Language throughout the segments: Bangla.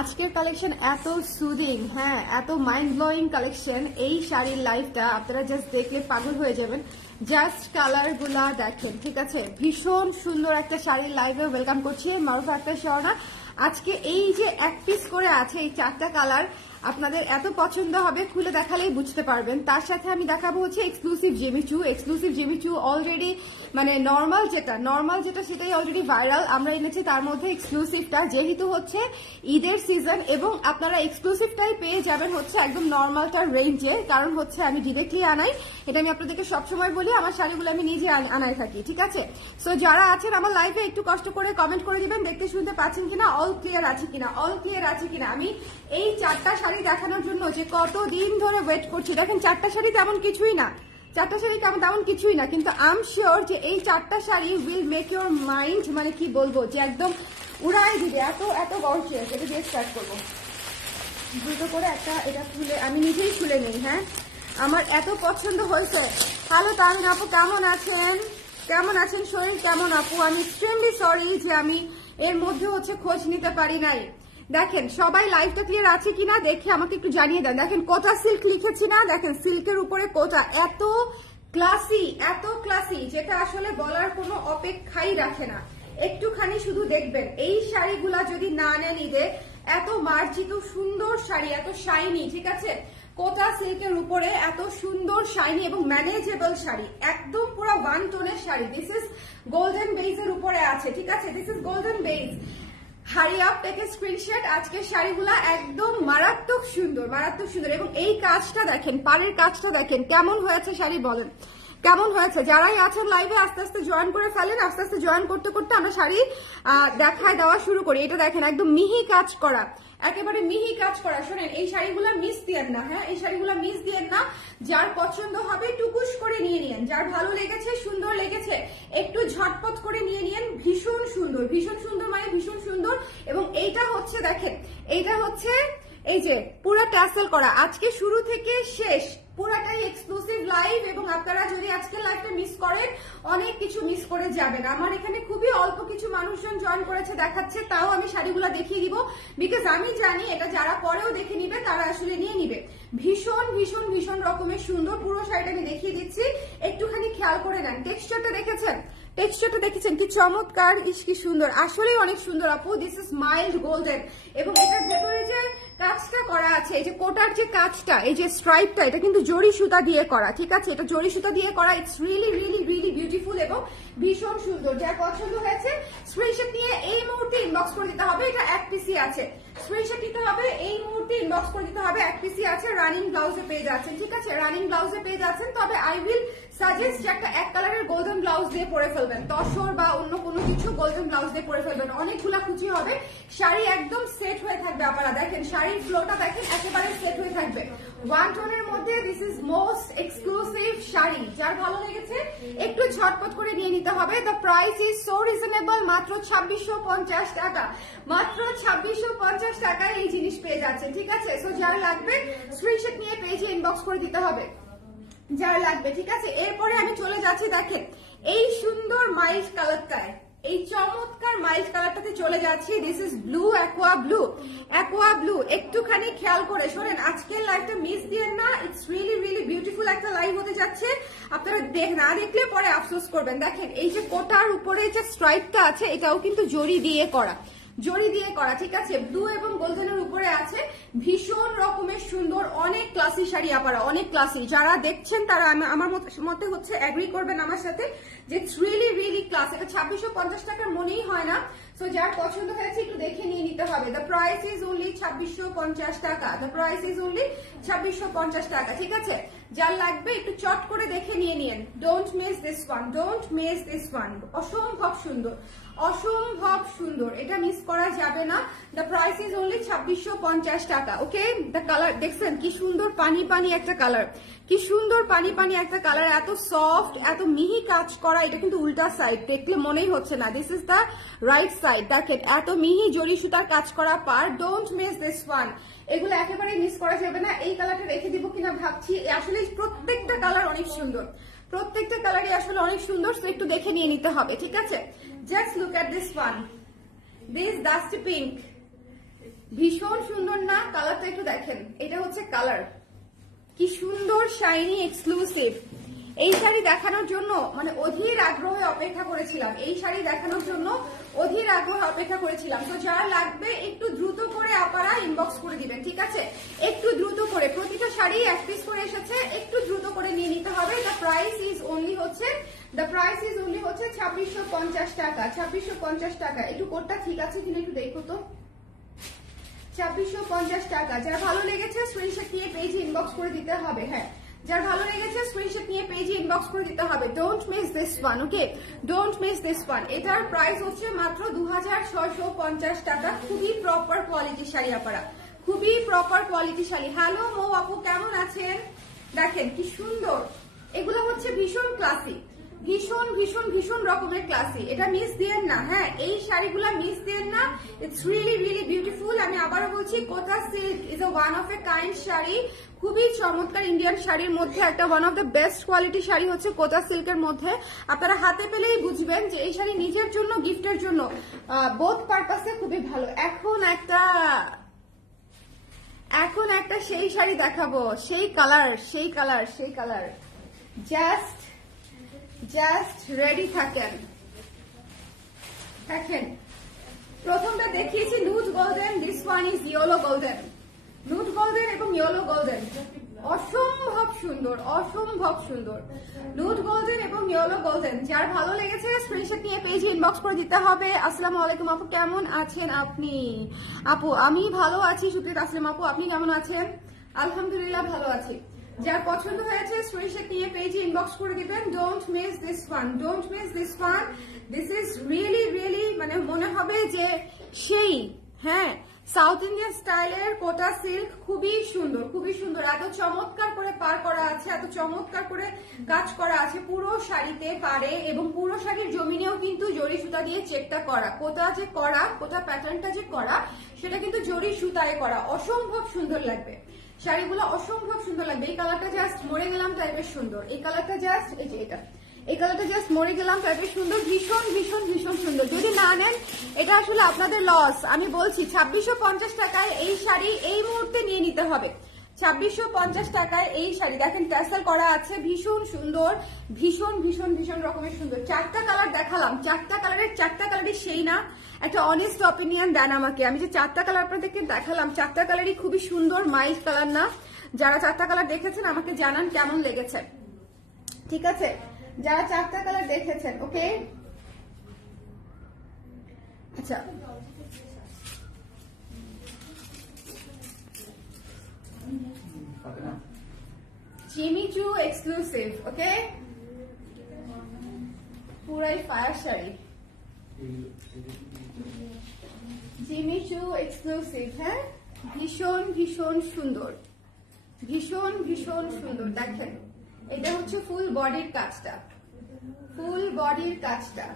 আজকের কালেকশন এত সুদিং, হ্যাঁ এত মাইন্ড ব্লোয়িং কালেকশন। এই শাড়ির লাইফটা আপনারা জাস্ট দেখলে পাগল হয়ে যাবেন। জাস্ট কালার গুলা দেখেন, ঠিক আছে? ভীষণ সুন্দর একটা শাড়ির লাইভে ওয়েলকাম করছি মারুফা আক্তার স্বর্ণা। আজকে এই যে এক পিস করে আছে এই চারটা কালার আপনাদের এত পছন্দ হবে, খুলে দেখালেই বুঝতে পারবেন। তার সাথে আমি দেখাবো হচ্ছে exclusive Jimmy Choo. Exclusive Jimmy Choo already মানে নর্মাল যেটা সেটাই অলরেডি ভাইরাল। আমরা এনেছি তার মধ্যে এক্সক্লুসিভটা, যেহেতু হচ্ছে ঈদের সিজন এবং আপনারা এক্সক্লুসিভটাই পেয়ে যাবেন হচ্ছে একদম নর্মালটার রেঞ্জে। কারণ হচ্ছে আমি ডিরেক্টলি আনাই, এটা আমি আপনাদেরকে সবসময় বলি, আমার শাড়িগুলো আমি নিজে আনাই থাকি, ঠিক আছে? সো যারা আছেন আমার লাইভে একটু কষ্ট করে কমেন্ট করে দিবেন দেখতে শুনতে পাচ্ছেন কিনা, অল ক্লিয়ার আছে কিনা। আমি এই চারটা শাড়ি দেখানোর জন্য যে কতদিন ধরে ওয়েট করছি। দেখেন চারটা শাড়ি তেমন কিছুই না, কিন্তু আই এম শিওর যে এই চারটা sari will make your mind, মানে কি বলবো, যে একদম উড়াই দিবে। এত গর্জিয়াস। এটা দিয়ে স্টার্ট করবো দ্রুত করে। এটা খুলে আমি নিজেই খুলে নেই। হ্যাঁ, আমার এত পছন্দ হয়েছে। হ্যালো তামিন আপু, কেমন আছেন? শরীর কেমন আপু? আমি এক্সট্রিমলি সরি যে আমি এর মধ্যে হচ্ছে খোঁজ নিতে পারি নাই। দেখেন সবাই লাইভটা ক্লিয়ার আছে কিনা দেখে আমাকে একটু জানিয়ে দেন। দেখেন কোটা সিল্ক লিখেছি না, দেখেন সিল্কের উপরে কোটা, এত ক্লাসি যেটা আসলে বলার কোনো অপেক্ষাই রাখে না। একটুখানি শুধু দেখবেন এই শাড়িগুলা যদি না নেন ঈদে, এত মার্জিত সুন্দর শাড়ি, এত শাইনি, ঠিক আছে? কোটা সিল্কের উপরে এত সুন্দর শাইনি এবং ম্যানেজেবল শাড়ি, একদম পুরো ওয়ান টোনের শাড়ি। দিস ইজ গোল্ডেন বেজের উপরে আছে, ঠিক আছে? This is golden beige. Hurry up, take a screenshot. আজকের শাড়িগুলা একদম মারাত্মক সুন্দর এবং এই কাজটা দেখেন, পাড়ের কাজটা দেখেন কেমন হয়েছে। শাড়ি বলেন কেমন হয়েছে? যারাই আছেন লাইভে আস্তে আস্তে জয়েন করে ফেলেন। আস্তে আস্তে জয়েন করতে করতে আমরা শাড়ি দেখায় দেওয়া শুরু করি। এটা দেখেন একদম মিহি কাজ করা, একেবারে মিহি কাজ করা। শোনেন এই শাড়িগুলো মিস দিয়েন না, হ্যাঁ এই শাড়িগুলো মিস দিয়েন না। যার পছন্দ হবে টুকুস করে নিয়ে নিয়েন, যার ভালো লেগেছে, সুন্দর লেগেছে, একটু ঝটপট করে নিয়ে নিয়েন। ভীষণ সুন্দর মানে ভীষণ সুন্দর। এবং এইটা হচ্ছে দেখেন, এইটা হচ্ছে এই যে পুরো ট্যাসেল করা। আজকে শুরু থেকে শেষ পুরাটাই এক্সক্লুসিভ লাইভ এবং আপনারা যদি আজকের লাইভটা মিস করেন অনেক কিছু মিস করে যাবেন। আমার এখানে খুবই অল্প কিছু মানুষজন জয়েন করেছে দেখাচ্ছে, তাও আমি শাড়িগুলো দেখিয়ে দিব বিকজ আমি জানি এটা যারা পরেও দেখে নিবে তারা আসলে নিয়ে নিবে। ভীষণ রকমের সুন্দর। পুরো শাড়িটা আমি দেখিয়ে দিচ্ছি, একটুখানি খেয়াল করে নেন। টেক্সচারটা দেখেছেন কি চমৎকার, কি সুন্দর, আসলেই অনেক সুন্দর আপু। দিস ইজ মাইল্ড গোল্ডেন এবং এটার ভেতরে যে কাজটা করা আছে, এই যে কোটার যে কাজটা, এই যে স্ট্রাইপটা, এটা কিন্তু জরি সুতা দিয়ে করা, ঠিক আছে? এটা জরি সুতা দিয়ে করা। ইটস রিয়েলি বিউটিফুল এবং ভীষণ সুন্দর। যার পছন্দ হয়েছে স্ক্রিনশট নিয়ে এই মুহূর্তে ইনবক্স করে দিতে হবে। এটা এক পিসি আছে, স্ক্রিনশট নিতে হবে, এই মুহূর্তে ইনবক্স করে দিতে হবে। এক পিসি আছে, রানিং ব্লাউজে পেয়ে যাচ্ছেন, ঠিক আছে? রানিং ব্লাউজে পেয়ে যাচ্ছেন। তবে আই উইল সাজেস্ট যে একটা এক কালারের গোল্ডেন ব্লাউজ দিয়ে পরে ফেলবেন, তসর বা অন্য কোনো কিছু গোল্ডেন ব্লাউজ দিয়ে পরে ফেলবেন। অনেকগুলা কুচি হবে, শাড়ি একদম সেট হয়ে থাকবে। আপনারা দেখেন শাড়ির ফ্লোটা দেখেন, একেবারে সেট হয়ে থাকবে ওয়ান টোনের মধ্যে। This is most exclusive sari. যার ভালো লেগেছে একটু ঝটপট করে নিয়ে নিতে হবে। The price is so reasonable, মাত্র 2650 টাকা। মাত্র 2650 টাকায় এই জিনিস পেয়ে যাচ্ছে, ঠিক আছে? সো যার লাগবে স্ক্রিনশট নিয়ে পেজে ইনবক্স করে দিতে হবে যার লাগবে, ঠিক আছে? এরপরে আমি চলে যাচ্ছি, দেখেন এই সুন্দর মাইল্ড কালারটায়, এই চমৎকার মাইল্ড কালারটাতে চলে যাচ্ছি। This is blue, aqua blue. একটুখানি খেয়াল করে শোনেন, আজকের লাইভটা মিস দিয়েন না। ইটস রিয়েলি বিউটিফুল একটা লাইভ হতে যাচ্ছে। আপনারা না দেখলে পরে আফসোস করবেন। দেখেন এই যে কোটার উপরে যে স্ট্রাইপটা আছে, এটাও কিন্তু জরি দিয়ে করা, ঠিক আছে? ব্লু এবং গোল্ডেনের উপরে আছে। ভীষণ রকমের সুন্দর, অনেক ক্লাসি শাড়ি আপারা, অনেক ক্লাসি। যারা দেখছেন তারা আমার মতে হচ্ছে এগ্রি করবেন আমার সাথে যে ইটস রিয়েলি ক্লাস। এটা 2650 টাকার মনেই হয় না। সো যার পছন্দ হয়েছে একটু দেখে নিয়ে নিতে হবে। দ্য প্রাইস ইজ অনলি 2650 টাকা। দ্য প্রাইস ইজ অনলি 2650 টাকা, ঠিক আছে? যার লাগবে একটু চট করে দেখে নিয়ে নিন। Don't miss this one. অসম্ভব সুন্দর, এটা মিস করা যাবে না। দ্য প্রাইস ইজ অনলি 2650 টাকা। ওকে, দ্য কালার দেখছেন কি সুন্দর পানি একটা কালার, কি সুন্দর পানি একটা কালার। এত সফট, এত মিহি কাজ করা। এটা কিন্তু উল্টা সাইড, দেখলে মনেই হচ্ছে না this is the right side. দেখেন এত মিহি জরি সুতার কাজ করা পার। Don't miss this one. এগুলো একেবারে মিস করা যাবে না। এই কালারটা রেখে দিব কিনা ভাবছি। আসলে প্রত্যেকটা কালার অনেক সুন্দর, প্রত্যেকটা কালারই আসলে অনেক সুন্দর। তো একটু দেখে নিয়ে নিতে হবে, ঠিক আছে? Just look at this one, this dusty pink. ভীষণ সুন্দর না? কালারটা একটু দেখেন, এটা হচ্ছে কালার, কি সুন্দর শাইনি এক্সক্লুসিভ। এই শাড়ি দেখানোর জন্য মানে অধীর আগ্রহে অপেক্ষা করেছিলাম, এই শাড়ি দেখানোর জন্য অধীর আগ্রহে অপেক্ষা করেছিলাম। তো যারা লাগবে একটু দ্রুত করে আপনারা ইনবক্স করে দিবেন, ঠিক আছে? একটু দ্রুত করে, প্রতিটা শাড়ি 1 পিস করে এসেছে, একটু দ্রুত করে নিয়ে নিতে হবে। দ্য প্রাইস ইজ অনলি হচ্ছে 2650 টাকা। 2650 টাকা। একটু কোডটা ঠিক আছে কিনা একটু দেখো তো। 2650 টাকা। যার ভালো লেগেছে স্ক্রিনশট নিয়ে পেজে ইনবক্স করে দিতে হবে। হ্যাঁ, যার ভালো লেগেছে স্ক্রিনশট নিয়ে পেজে ইনবক্স করে দিতে হবে। Don't miss this one, okay? Don't miss this one. এটার প্রাইস হচ্ছে মাত্র 2650 টাকা। খুবই প্রপার কোয়ালিটি শাড়ি আপনারা, খুবই প্রপার কোয়ালিটি শাড়ি। হ্যালো মৌ আপু, কেমন আছেন? দেখেন কি সুন্দর, এগুলো হচ্ছে ভীষণ ক্লাসিক, ভীষণ ভীষণ ভীষণ রকমের ক্লাসি। এটা মিস দিয়েন না, হ্যাঁ এই শাড়িগুলো মিস দিয়েন না। It's really really beautiful. আমি আবারও বলছি, Kota silk is a one of a kind sari, খুবই চমৎকার ইন্ডিয়ান শাড়ির মধ্যে একটা one of the best quality sari হচ্ছে কোটা সিল্কের মধ্যে। আপনারা হাতে পেলেই বুঝবেন যে এই শাড়ি নিজের জন্য, গিফটের জন্য, বোথ পারপাসে খুবই ভালো। এখন একটা সেই শাড়ি দেখাবো, সেই কালার, সেই কালার, সেই কালার। জাস্ট রেডি থাকেন। দেখেন, প্রথমটা দেখিয়েছি nude golden, this one is yellow golden. Nude golden এবং ইয়েলো গোল্ডেন অসম্ভব সুন্দর, অসম্ভব সুন্দর। নুড গোল্ডেন এবং ইয়েলো গোল্ডেন। যার ভালো লেগেছে স্ক্রিনশট নিয়ে পেজে ইনবক্স করে দিতে হবে। আসসালামু আলাইকুম আপু, কেমন আছেন আপনি? আপু আমি ভালো আছি সুপ্রিয়া তাসলিম আপু, আপনি কেমন আছেন? আলহামদুলিল্লাহ ভালো আছি। যার পছন্দ হয়েছে স্ক্রিনশট নিয়ে পেজে ইনবক্স করে দিবেন। Don't miss this one, don't miss this one. This is really really মানে মনে হবে যে সেই, হ্যাঁ সাউথ ইন্ডিয়ান স্টাইলের কোটা সিল্ক, খুবই সুন্দর, খুবই সুন্দর। এত চমৎকার করে পার করা আছে, এত চমৎকার করে কাজ করা আছে পুরো শাড়িতে পারে, এবং পুরো শাড়ির জমিনেও কিন্তু জরি সুতা দিয়ে চেকটা করা। কোটা যে করা, কোটা প্যাটার্নটা যে করা, সেটা কিন্তু জরি সুতায় করা। অসম্ভব সুন্দর লাগবে শাড়িগুলো, অসম্ভব সুন্দর লাগবে। এই কালারটা জাস্ট মরে গেলাম টাইপের সুন্দর। এই কালারটা জাস্ট, এই যে এটা, এই কালারটা জাস্ট মরে গেলাম টাইপের সুন্দর। ভীষণ ভীষণ ভীষণ সুন্দর। যদি না নেন এটা আসলে আপনাদের লস। আমি বলছি 2650 টাকায় এই শাড়ি এই মুহূর্তে নিয়ে নিতে হবে। 2650 টাকায় এই শাড়ি দেখেন, ট্যাসেল করা আছে, ভীষণ সুন্দর, ভীষণ ভীষণ ভীষণ রকমের সুন্দর। 4টা কালার দেখালাম, 4টা কালারের 4টা কালারই সেই না? একটা অনেস্ট অপিনিয়ন দেন আমাকে। আমি যে 4টা কালার আপনাদেরকে দেখালাম, 4টা কালারই খুবই সুন্দর, মাইল্ড কালার না? যারা 4টা কালার দেখেছেন আমাকে জানান কেমন লেগেছে, ঠিক আছে? যারা 4টা কালার দেখেছেন, ওকে? আচ্ছা, জিমি চু এক্সক্লুসিভ, ওকে? পুরাই ফায়ার শাড়ি, জিমি চু এক্সক্লুসিভ। হ্যাঁ, ভীষণ ভীষণ সুন্দর, ভীষণ ভীষণ সুন্দর। দেখেন, এটা হচ্ছে ফুল বডির কাজটা, ফুল বডির কাজটা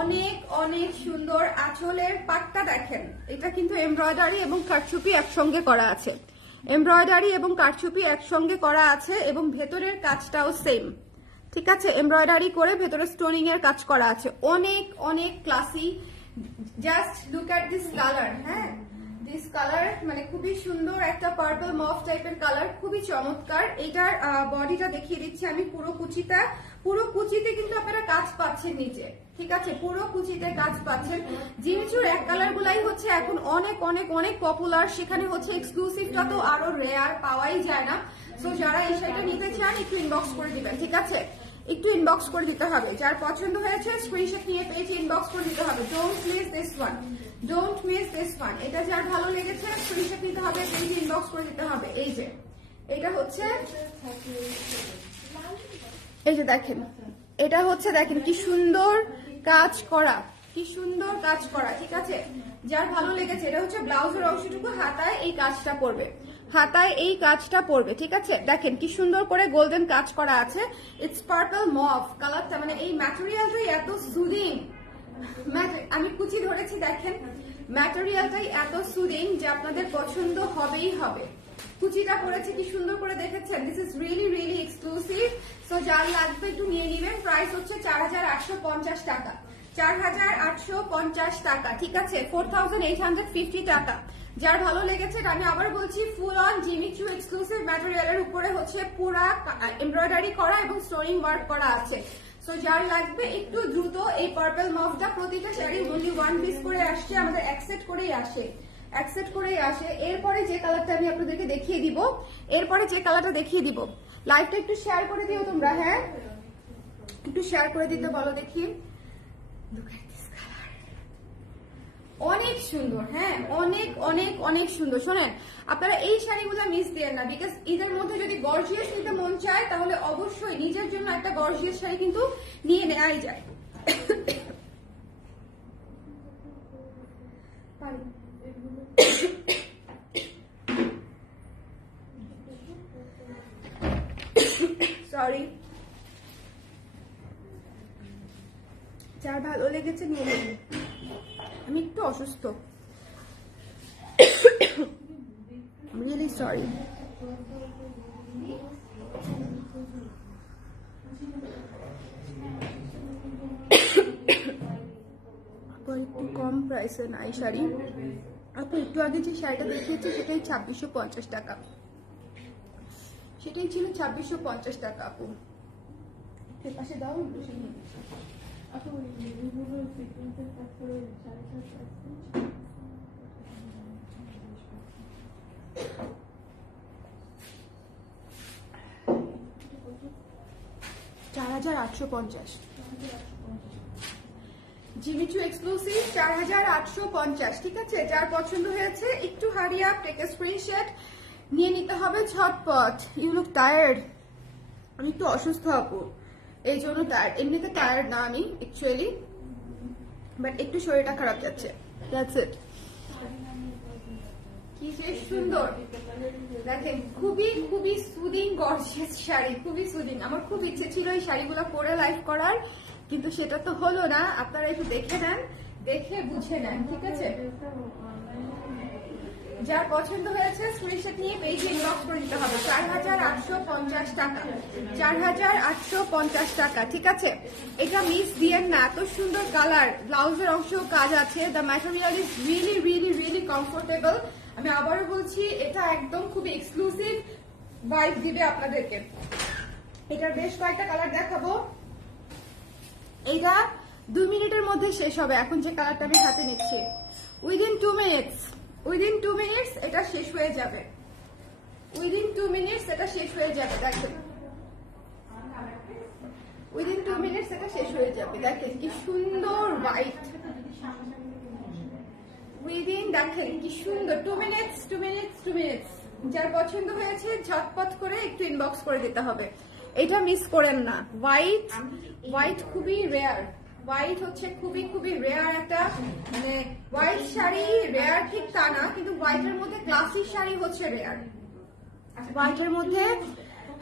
অনেক অনেক সুন্দর। আঁচলের পাটটা দেখেন, এটা কিন্তু এমব্রয়ডারি এবং কারচুপি একসঙ্গে করা আছে, এমব্রয়ডারি এবং কারচুপি একসঙ্গে করা আছে, এবং ভেতরের কাজটাও সেম, ঠিক আছে? এমব্রয়ডারি করে ভেতরে স্টোনিং এর কাজ করা আছে। অনেক অনেক classy. Just look at this colour. হ্যাঁ, দিস কালার মানে খুবই সুন্দর, একটা পার্পল মফ টাইপের কালার, খুবই চমৎকার। এটার বডিটা দেখিয়ে দিচ্ছি আমি। পুরো কুচিটা, পুরো কুচিতে কিন্তু আপনারা কাজ পাচ্ছেন নিচে, ঠিক আছে? পুরো কুচিতে কাজ পাচ্ছেন। জিমিচুর এক কালার গুলাই হচ্ছে এখন অনেক অনেক অনেক পপুলার। সেখানে হচ্ছে এক্সক্লুসিভটা তো আরো রেয়ার, পাওয়াই যায় না। সো যারা এই শাড়িটা নিতে চান একটু ইনবক্স করে দিবেন, ঠিক আছে? একটু ইনবক্স করে দিতে হবে। যার পছন্দ হয়েছে স্ক্রিনশট নিয়ে পেজে ইনবক্স করে দিতে হবে। Don't miss this one, don't miss this one. এটা যার ভালো লেগেছে স্ক্রিনশট নিতে হবে, পেজে ইনবক্স করে দিতে হবে। এই যে এটা হচ্ছে, এই যে দেখেন, এটা হচ্ছে দেখেন কি সুন্দর কাজ করা, কি সুন্দর কাজ করা, ঠিক আছে? যার ভালো লেগেছে, এটা হচ্ছে ব্লাউজের অংশটুকু, হাতায় এই কাজটা পড়বে, হাতায় এই কাজটা পড়বে, ঠিক আছে? দেখেন কি সুন্দর করে গোল্ডেন কাজ করা আছে। ইটস পার্পল মভ কালারটা, মানে এই ম্যাটেরিয়ালটাই এত সুদিং। আমি কুচি ধরেছি, দেখেন ম্যাটেরিয়ালটাই এত সুদিং যে আপনাদের পছন্দ হবেই হবে। কুচিটা করেছে কি সুন্দর করে, দেখেছেন? This is really really exclusive. So যার লাগবে একটু নিয়ে নেবেন। প্রাইস হচ্ছে 4850 টাকা। 4850 টাকা, ঠিক আছে, 4850 টাকা। যার ভালো লেগেছে, আমি আবার বলছি, ফুল অন জিমি চু এক্সক্লুসিভ ম্যাটেরিয়ালের উপরে হচ্ছে পুরা এমব্রয়ডারি করা এবং স্টোরিং ওয়ার্ক করা আছে। সো যার লাগবে একটু দ্রুত, এই পার্পল মফটা প্রতিটা শাড়ি অনলি 1 পিস করে আসছে, আমাদের অ্যাকসেপ্ট করেই আসে, এরপরে যে কালারটা আমি আপনাদেরকে দেখিয়ে দিব, লাইভটা একটু শেয়ার করে দিও তোমরা, হ্যাঁ একটু শেয়ার করে দিতে বলো দেখি। অনেক সুন্দর, হ্যাঁ অনেক অনেক অনেক সুন্দর। শোনেন, আপনারা এই শাড়িগুলো মিস দেন না, বিকজ ঈদের মধ্যে যদি গর্জিয়াস নিতে মন চায় তাহলে অবশ্যই নিজের জন্য একটা গর্জিয়াস শাড়ি কিন্তু নিয়ে নেওয়াই যায়। সরি, যার ভালো লেগেছে নিয়ে নেবেন। আমি একটু অসুস্থ, রিয়েলি সরি। একটু কম প্রাইসে নাই শাড়ি আপু। একটু আগে যে শাড়িটা দেখিয়েছি সেটাই 2650 টাকা, সেটাই ছিল 2650 টাকা আপু। পাশে দাও, আপু 4850 জিমি চু এক্সক্লুসিভ 4850, ঠিক আছে। যার পছন্দ হয়েছে একটু হারি আপ, টেক এ স্ক্রিনশট, নিয়ে নিতে হবে ঝটপট। ইউ লুক টায়ার্ড, আমি একটু অসুস্থ আপু, এই জন্য টায়ার্ড। এমনিতে টায়ার্ড না আমি অ্যাকচুয়ালি, বাট একটু শরীরটা খারাপ যাচ্ছে, দ্যাটস ইট। কি যে সুন্দর দেখেন, খুবই খুবই সুদিং গর্জিয়াস শাড়ি, খুবই সুদিং। আমার খুব ইচ্ছে ছিল এই শাড়িগুলো পরে লাইভ করার, কিন্তু সেটা তো হলো না। আপনারা একটু দেখে নেন, দেখে বুঝে নেন, ঠিক আছে। যার পছন্দ হয়েছে স্ক্রিনশট নিয়ে পেজে ইনবক্স করে দিতে হবে। 4850 টাকা, 4850 টাকা, ঠিক আছে। এটা মিস দিয়েন না, এত সুন্দর কালার, ব্লাউজের অংশেও কাজ আছে। The material is really really really comfortable. আমি আবারও বলছি, এটা একদম খুবই এক্সক্লুসিভ ভাইব দিবে আপনাদেরকে। এটার বেশ কয়েকটা কালার দেখাবো, এটা 2 মিনিটের মধ্যে শেষ হবে। এখন যে কালারটা আমি হাতে নিচ্ছি, উইদিন 2 মিনিটস এটা শেষ হয়ে যাবে, উইদিন 2 মিনিটস এটা শেষ হয়ে যাবে। দেখেন, উইদিন 2 মিনিটস এটা শেষ হয়ে যাবে। দেখেন কি সুন্দর হোয়াইট, উইদিন, দেখেন কি সুন্দর। 2 মিনিটস। যার পছন্দ হয়েছে ঝটপট করে একটু ইনবক্স করে দিতে হবে, এটা মিস করেন না। হোয়াইট খুবই রেয়ার, হোয়াইট হচ্ছে খুবই খুবই রেয়ার একটা, মানে হোয়াইট শাড়ি রেয়ার ঠিক তা না, কিন্তু হোয়াইটের মধ্যে ক্লাসিক শাড়ি হচ্ছে রেয়ার। হোয়াইটের মধ্যে,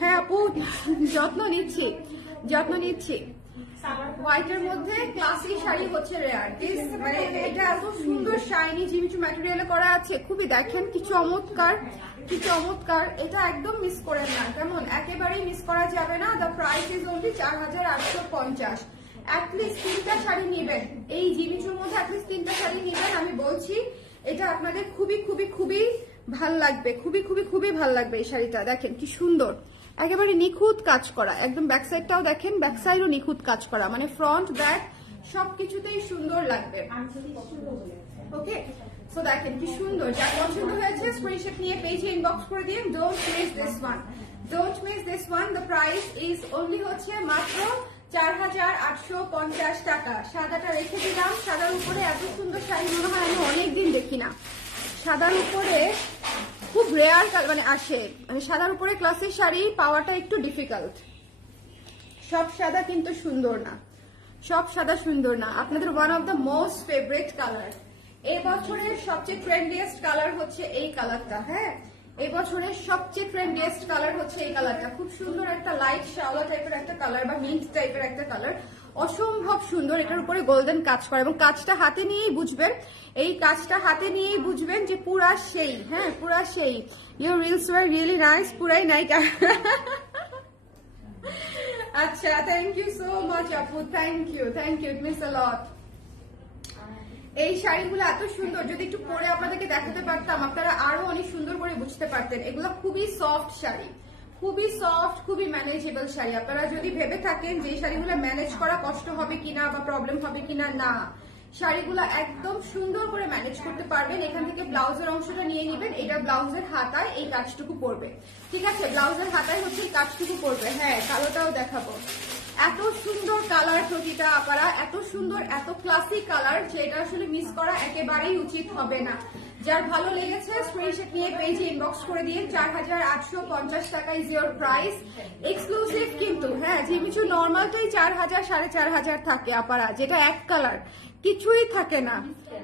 হ্যাঁ আপু যত্ন নিচ্ছি, হোয়াইটের মধ্যে ক্লাসিক শাড়ি হচ্ছে রেয়ার। মানে এটা এত সুন্দর শাইনি জিমি চু ম্যাটেরিয়ালে করা আছে, খুবই দেখেন কি চমৎকার, কি চমৎকার। এটা একদম মিস করেন না, কেমন, একেবারেই মিস করা যাবে না। The price is only 4850। At least 3টা শাড়ি নেবেন, এই জিমিচুর মধ্যে অ্যাটলিস্ট 3টা শাড়ি নেবেন। আমি বলছি এটা আপনাদের খুবই খুবই খুবই ভাল লাগবে, খুবই খুবই খুবই ভাল লাগবে এই শাড়িটা। দেখেন কি সুন্দর, একেবারে নিখুঁত কাজ করা, একদম ব্যাক সাইডটাও দেখেন, ব্যাক সাইডও নিখুঁত কাজ করা, মানে ফ্রন্ট ব্যাক সবকিছুতেই সুন্দর লাগবে। ওকে, সো দেখেন কি সুন্দর। যার পছন্দ হয়েছে স্ক্রিনশট নিয়ে পেজে ইনবক্স করে দিন। Don't miss this one, the price is only হচ্ছে মাত্র 4850 টাকা। সাদাটা রেখে দিলাম, সাদার উপরে এত সুন্দর শাড়ি মনে হয় আমি অনেকদিন দেখি না। সাদার উপরে খুব রেয়ার মানে আসে, মানে সাদার উপরে ক্লাসিক শাড়ি পাওয়াটা একটু ডিফিকাল্ট। সব সাদা কিন্তু সুন্দর না, সব সাদা সুন্দর না। আপনাদের one of the most favourite colour, এবছরের সবচেয়ে ট্রেন্ডিয়েস্ট কালার হচ্ছে এই কালারটা। হ্যাঁ, এবছরের সবচেয়ে ট্রেন্ডিয়েস্ট কালার হচ্ছে এই কালারটা। খুব সুন্দর একটা লাইট শ্যাওলা টাইপের একটা কালার বা মিন্ট টাইপের একটা কালার, অসম্ভব সুন্দর। এটার উপরে গোল্ডেন কাজ করা, এবং কাজটা হাতে নিয়েই বুঝবেন, এই কাজটা হাতে নিয়েই বুঝবেন যে পুরা সেই, হ্যাঁ পুরা সেই। Your reels were really nice, পুরাই নাইকা। আচ্ছা, থ্যাংক ইউ সো মাচ আপু, thank you, it means a lot. এই শাড়িগুলো এত সুন্দর, যদি একটু পরে আপনাদেরকে দেখাতে পারতাম আপনারা আরো অনেক সুন্দর করে বুঝতে পারতেন। এগুলো খুবই সফট শাড়ি, খুবই সফট, খুবই ম্যানেজেবল শাড়ি। আপনারা যদি ভেবে থাকেন যে এই শাড়িগুলো ম্যানেজ করা কষ্ট হবে কিনা বা প্রবলেম হবে কিনা, না, শাড়িগুলো একদম সুন্দর করে ম্যানেজ করতে পারবেন। এখান থেকে ব্লাউজের অংশটা নিয়ে নেবেন, এটা ব্লাউজের হাতায় এই কাজটুকু পড়বে, ঠিক আছে? ব্লাউজের হাতায় হচ্ছে এই কাজটুকু পড়বে। হ্যাঁ, কালোটাও দেখাবো। এত সুন্দর কালার প্রতিটা আপারা, এত সুন্দর, এত ক্লাসিক কালার যে এটা আসলে মিস করা একেবারেই উচিত হবে না। যার ভালো লেগেছে স্ক্রিনশট নিয়ে পেজে ইনবক্স করে দিয়ে। 4850 টাকা ইজ ইয়োর প্রাইস, এক্সক্লুসিভ কিন্তু। হ্যাঁ, জিমিচু নর্মালটাই 4000 4500 থাকে আপারা, যেটা এক কালার, কিছুই থাকে না,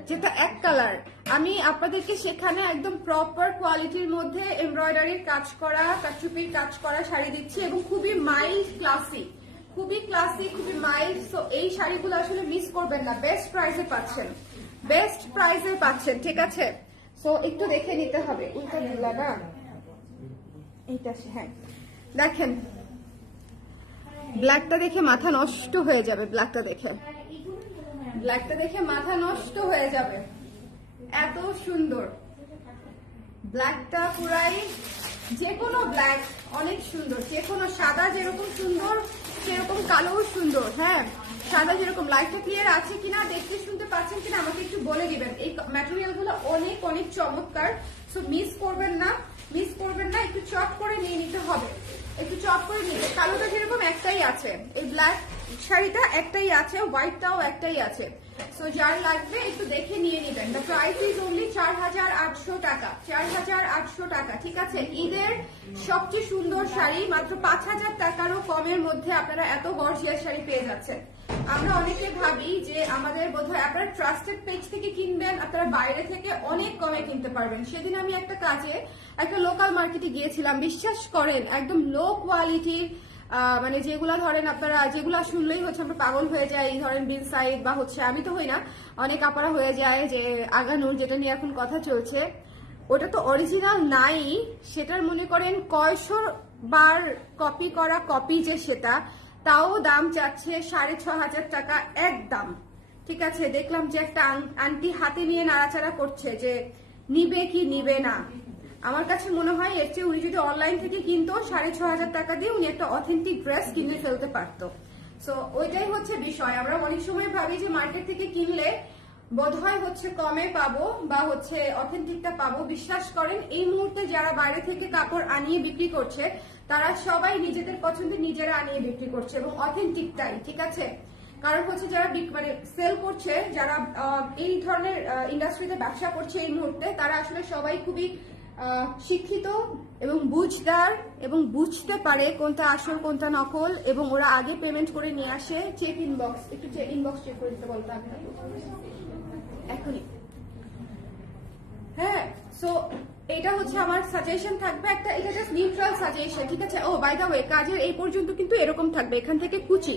যেটা এক কালার। আমি আপনাদেরকে সেখানে একদম প্রপার কোয়ালিটির মধ্যে এমব্রয়ডারির কাজ করা, কাটচুপির কাজ করা শাড়ি দিচ্ছি এবং খুবই মাইল্ড ক্লাসিক, খুবই ক্লাসিক, খুবই মাইল্ড। সো এই শাড়িগুলো আসলে মিস করবেন না, বেস্ট প্রাইসে পাচ্ছেন, বেস্ট প্রাইসে পাচ্ছেন, ঠিক আছে? সো একটু দেখে নিতে হবে। উল্টা নিলা না, এইটা হ্যাঁ দেখেন, ব্ল্যাকটা দেখে মাথা নষ্ট হয়ে যাবে, ব্ল্যাকটা দেখে, ব্ল্যাকটা দেখে মাথা নষ্ট হয়ে যাবে, এত সুন্দর ব্ল্যাকটা। পুরাই যে কোনো ব্ল্যাক অনেক সুন্দর, যে কোনো সাদা যেরকম সুন্দর সেরকম কালোও সুন্দর। হ্যাঁ, সাদা যেরকম। লাইটটা ক্লিয়ার আছে কিনা, দেখতে শুনতে পাচ্ছেন কিনা আমাকে একটু বলে দিবেন। এই ম্যাটেরিয়াল গুলো অনেক অনেক চমৎকার, সো মিস করবেন না, মিস করবেন না। একটু চট করে নিয়ে নিতে হবে, একটু চট করে নিতে। কালোটা যেরকম একটাই আছে, এই ব্ল্যাক শাড়িটা একটাই আছে, হোয়াইটটাও একটাই আছে। সো যার লাগবে একটু দেখে নিয়ে নিবেন। দ্য প্রাইস ইজ অনলি 4800 টাকা, 4800 টাকা, ঠিক আছে? ঈদের সবচেয়ে সুন্দর শাড়ি মাত্র 5000 টাকারও কমের মধ্যে আপনারা এত গর্জিয়াস শাড়ি পেয়ে যাচ্ছেন। আমরা অনেকে ভাবি যে আমাদের বোধহয় আপনারা ট্রাস্টেড পেজ থেকে কিনবেন, আপনারা বাইরে থেকে অনেক কমে কিনতে পারবেন। সেদিন আমি একটা কাজে একটা লোকাল মার্কেটে গিয়েছিলাম, বিশ্বাস করেন একদম লো কোয়ালিটির, মানে যেগুলা ধরেন আপনারা, যেগুলা শুনলেই হচ্ছে আমরা পাগল হয়ে যাই, ধরেন বিল সাইড বা হচ্ছে, আমি তো হই না, অনেক আপারা হয়ে যায় যে আগানুর, যেটা নিয়ে এখন কথা চলছে, ওটা তো অরিজিনাল নাই, সেটার মনে করেন কয়শো বার কপি করা কপি যে সেটা, তাও দাম চাচ্ছে 6500 টাকা একদম, ঠিক আছে? দেখলাম যে একটা আন্টি হাতে নিয়ে নাড়াচাড়া করছে যে নিবে কি নিবে না। আমার কাছে মনে হয় এর চেয়ে উনি যদি অনলাইন থেকে কিনতো 6500 টাকা দিয়ে উনি একটা অথেন্টিক ড্রেস কিনে ফেলতে পারতো। সো ওইটাই হচ্ছে বিষয়। আমরা অনেক সময় ভাবি যে মার্কেট থেকে কিনলে বোধহয় হচ্ছে কমে পাবো বা হচ্ছে অথেন্টিকটা পাবো। বিশ্বাস করেন এই মুহূর্তে যারা বাইরে থেকে কাপড় আনিয়ে বিক্রি করছে তারা সবাই নিজেদের পছন্দের নিজেরা আনিয়ে বিক্রি করছে এবং অথেন্টিকটাই, ঠিক আছে? কারণ হচ্ছে যারা মানে সেল করছে, যারা এই ধরনের ইন্ডাস্ট্রিতে ব্যবসা করছে এই মুহূর্তে, তারা আসলে সবাই খুবই শিক্ষিত এবং বুঝদার এবং বুঝতে পারে কোনটা আসল কোনটা নকল, এবং ওরা আগে পেমেন্ট করে নিয়ে আসে। চেক ইনবক্স, একটু ইনবক্স চেক করে দিতে বলতে এখনই। হ্যাঁ, সো এটা হচ্ছে আমার সাজেশন থাকবে একটা, এটা জাস্ট নিউট্রাল সাজেশন, ঠিক আছে? ও বাই দা ওয়ে, কাজের এই পর্যন্ত কিন্তু এরকম থাকবে, এখান থেকে কুচি,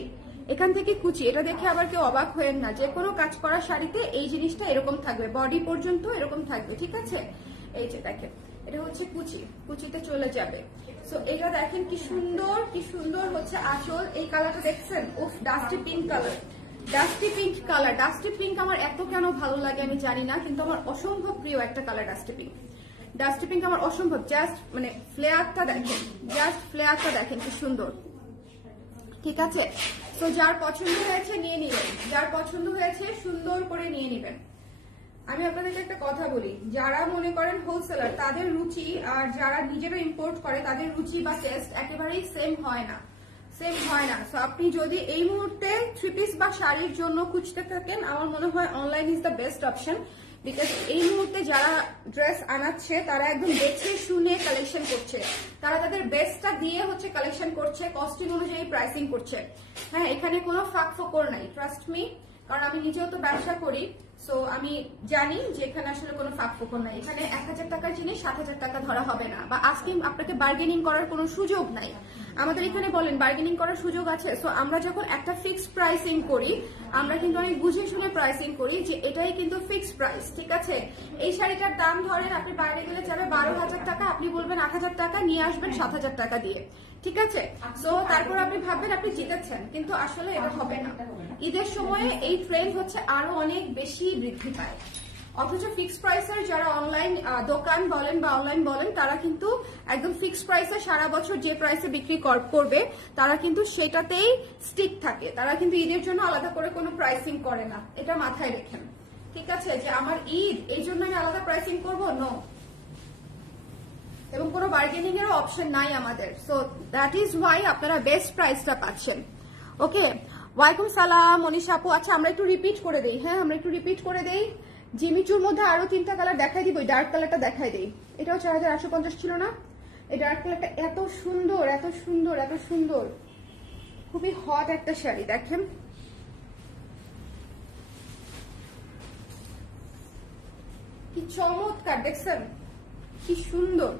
এখান থেকে কুচি। এটা দেখে আবার কেউ অবাক হয়েন না, যে কোনো কাজ করা শাড়িতে এই জিনিসটা এরকম থাকবে, বডি পর্যন্ত এরকম থাকবে, ঠিক আছে? এই যে দেখেন, এটা হচ্ছে কুচি, কুচিতে চলে যাবে। সো এটা দেখেন কি সুন্দর, কি সুন্দর হচ্ছে আঁচল। এই কালারটা দেখছেন, উফ, dusty pink colour, dusty pink colour. Dusty pink আমার এত কেন ভালো লাগে আমি জানি না, কিন্তু আমার অসম্ভব প্রিয় একটা colour dusty pink. Dusty pink আমার অসম্ভব। জাস্ট মানে ফ্লেয়ারটা দেখেন, জাস্ট ফ্লেয়ারটা দেখেন কি সুন্দর, ঠিক আছে? তো যার পছন্দ হয়েছে নিয়ে নিবেন, যার পছন্দ হয়েছে সুন্দর করে নিয়ে নিবেন। আমি আপনাদেরকে একটা কথা বলি, যারা মনে করেন হোলসেলার তাদের রুচি আর যারা নিজেরা ইম্পোর্ট করে তাদের রুচি বা টেস্ট একেবারেই সেম হয় না, সেম হয় না। সো আপনি যদি এই মুহূর্তে থ্রি পিস বা শাড়ির জন্য খুঁজতে থাকেন, আমার মনে হয় online is the best option. Because এই মুহূর্তে যারা ড্রেস আনাচ্ছে তারা একদম দেখে শুনে কালেকশন করছে, তারা তাদের বেস্টটা দিয়ে হচ্ছে কালেকশন করছে, কস্টিং অনুযায়ী প্রাইসিং করছে। হ্যাঁ, এখানে কোনো ফাঁক ফোকর নাই, ট্রাস্ট মি, কারণ আমি নিজেও তো ব্যবসা করি। সো আমি জানি যে এখানে আসলে কোনো ফাঁক ফোকর নাই। এখানে 1000 টাকার জিনিস 7000 টাকা ধরা হবে না, বা আজকে আপনাকে বার্গেনিং করার কোনো সুযোগ নাই। আমাদের এখানে বলেন বার্গেনিং করার সুযোগ আছে? সো আমরা যখন একটা ফিক্সড প্রাইসিং করি, আমরা কিন্তু অনেক বুঝে শুনে প্রাইসিং করি যে এটাই কিন্তু ফিক্সড প্রাইস, ঠিক আছে? এই শাড়িটার দাম ধরেন আপনি বাইরে গেলে যাবে 12000 টাকা, আপনি বলবেন 8000 টাকা, নিয়ে আসবেন 7000 টাকা দিয়ে। ঠিক আছে। তো তারপর আপনি ভাববেন আপনি জিতেছেন, কিন্তু আসলে এটা হবে না। ঈদের সময়ে এই ট্রেন্ড হচ্ছে আরো অনেক বেশি বৃদ্ধি পায়, অথচ ফিক্সড প্রাইসের যারা অনলাইন দোকান বলেন বা অনলাইন বলেন তারা কিন্তু একদম ফিক্সড প্রাইসে সারা বছর যে প্রাইসে বিক্রি করবে তারা কিন্তু সেটাতেই স্টিক থাকে, তারা কিন্তু ঈদের জন্য আলাদা করে কোনো প্রাইসিং করে না, এটা মাথায় রেখেন। ঠিক আছে, যে আমার ঈদ এই জন্য আমি আলাদা প্রাইসিং করবো, নো। এবং কোনো বার্গেনিং এর অপশন নাই আমাদের, সো দ্যাট ইজ ওয়াই আপনারা বেস্ট প্রাইসটা পাচ্ছেন। ওকে, ওয়ালাইকুম সালাম মনীষা আপু। আচ্ছা আমরা একটু রিপিট করে দেই, হ্যাঁ আমরা একটু রিপিট করে দেই। জিমিচুর মধ্যে আরো 3টা কালার দেখাই দিব, ডার্ক কালারটা দেখাই দেই। এটাও 4850 ছিল না? এই ডার্ক কালারটা এত সুন্দর, এত সুন্দর, এত সুন্দর, খুবই হট একটা শাড়ি। দেখেন কি চমৎকার, দেখছেন কি সুন্দর।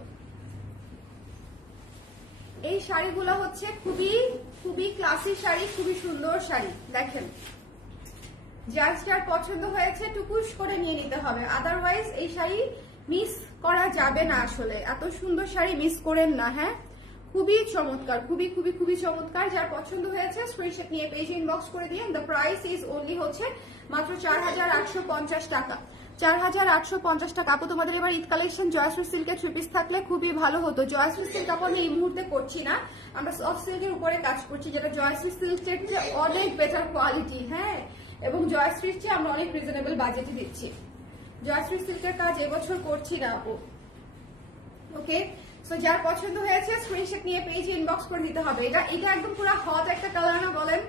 এই শাড়িগুলো হচ্ছে খুবই খুবই ক্লাসি শাড়ি, খুবই সুন্দর শাড়ি। দেখেন যার যার পছন্দ হয়েছে টুকুস করে নিয়ে নিতে হবে, আদারওয়াইজ এই শাড়ি মিস করা যাবে না। আসলে এত সুন্দর শাড়ি মিস করেন না। হ্যাঁ খুবই চমৎকার, খুবই খুবই খুবই চমৎকার। যার পছন্দ হয়েছে স্ক্রিনশট নিয়ে পেজে ইনবক্স করে দিন। দ্য প্রাইস ইজ অনলি হচ্ছে মাত্র 4850 টাকা, 4850 টাকা। আপু তোমাদের এবার ঈদ কালেকশন জয়শ্রী সিল্কের 3 পিস থাকলে খুবই ভালো হতো। জয়শ্রী সিল্ক আপু আমি এই মুহূর্তে করছি না, আমরা সফট সিল্কের উপরে কাজ করছি, যেটা জয়শ্রী সিল্কের চেয়ে অনেক বেটার কোয়ালিটি। হ্যাঁ, এবং জয়শ্রীর চেয়ে আমরা অনেক রিজনেবল বাজেটে দিচ্ছি। জয়শ্রী সিল্কের কাজ এবছর করছি না আপু। ওকে, সো যার পছন্দ হয়েছে স্ক্রিনশট নিয়ে পেজে ইনবক্স করে দিতে হবে। এটা একদম পুরো হট একটা কালার না বলেন?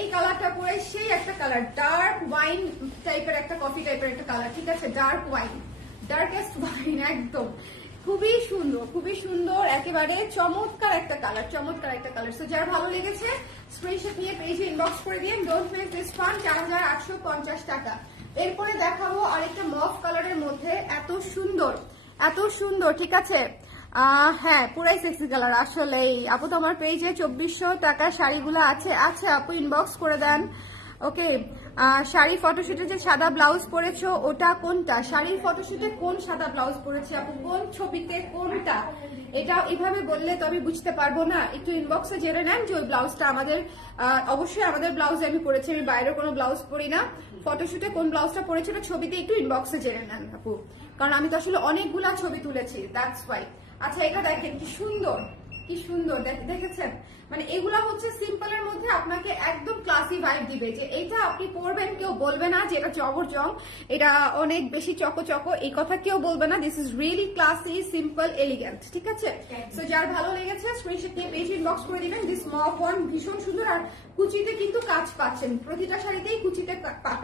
এই কালারটা পুরো সেই একটা কালার, ডার্ক ওয়াইন টাইপের একটা, কফি টাইপের একটা কালার। ঠিক আছে, ডার্ক ওয়াইন, ডার্কেস্ট ওয়াইন একদম। খুবই সুন্দর, খুবই সুন্দর, একেবারে চমৎকার একটা কালার, চমৎকার একটা কালার। সো যার ভালো লেগেছে স্ক্রিনশট নিয়ে পেজে ইনবক্স করে দিন। ডোন্ট মিস দিস ফান, 4850 টাকা। এরপরে দেখাবো আরেকটা মফ কালারের মধ্যে, এত সুন্দর, এত সুন্দর। ঠিক আছে, হ্যাঁ পুরাই সেক্সি কালার। আসলেই আপু তোমার পেজে 2400 টাকা শাড়িগুলো আছে? আচ্ছা আপু ইনবক্স করে দেন। ওকে, শাড়ি ফটোশুটে যে সাদা ব্লাউজ পরেছো ওটা কোনটা? শাড়ির ফটোশুটে কোন সাদা ব্লাউজ পরেছে আপু, কোন ছবিতে কোনটা? এটা এভাবে বললে তো আমি বুঝতে পারবো না। একটু ইনবক্সে জেনে নেন যে ওই ব্লাউজটা আমাদের, অবশ্যই আমাদের ব্লাউজে আমি পরেছি, আমি বাইরে কোনো ব্লাউজ পরি না। ফটোশুটে কোন ব্লাউজটা পরেছিল ছবিতে একটু ইনবক্সে জেনে নেন আপু, কারণ আমি তো আসলে অনেকগুলা ছবি তুলেছি, দ্যাটস ওয়াই। আচ্ছা এটা দেখেন কি সুন্দর, কি সুন্দর, দেখেছেন? মানে এগুলা হচ্ছে সিম্পলের মধ্যে আপনাকে একদম ক্লাসি ভাইব দিবে, যে এইটা আপনি পরবেন কেউ বলবে না যে এটা জবরজং, এটা অনেক বেশি চকো, এই কথা কেউ বলবে না। This is really classy, simple, elegant. ঠিক আছে, সো যার ভালো লেগেছে স্ক্রিনশট নিয়ে পেজ ইনবক্স করে দিবেন। দিস মফ ওয়ান ভীষণ সুন্দর, আর কুচিতে কিন্তু কাজ পাচ্ছেন, প্রতিটা শাড়িতেই কুচিতে